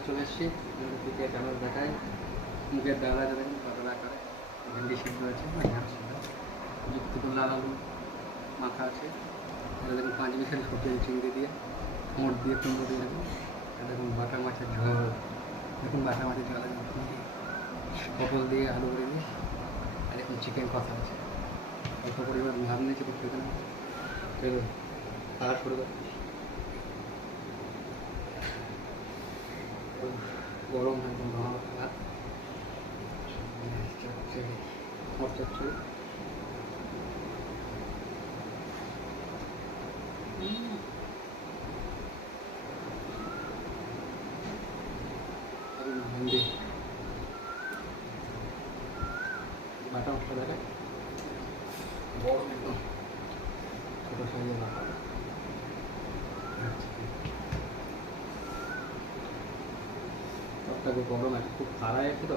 রান্নাঘরে চলে এসেছি। দিকে ক্যামেরা দেখায়, মুখের ডালা দেখেন কতটা করে। ভেন্ডি সিদ্ধ আছে, ঝাল সিদ্ধ, যুক্ত করে লাল আলু মাখা আছে। এটা দেখুন 5 বিশাল সবজি চিংড়ি দিয়ে, মোট দিয়ে, কুমড়ো দিয়ে দেখুন। এটা দেখুন বাটা মাছের ঝোল, দেখুন বাটা মাছের ঝোল আছে, পটল দিয়ে আলু করে দিয়ে। আর এখন চিকেন কষা আছে। অল্প পরিমাণ ভাত নিয়েছি প্রত্যেকদিন। চলুন খাওয়া শুরু করি। গরম একদম ভালো ভাত, চচ্চড়ি। ভেন্ডি বাটা মশলা দেখায়, বড় একদম ছোটো সাইজের বাটা। সবটাকে গরম আছে, খুব খাড়াই আছে তো।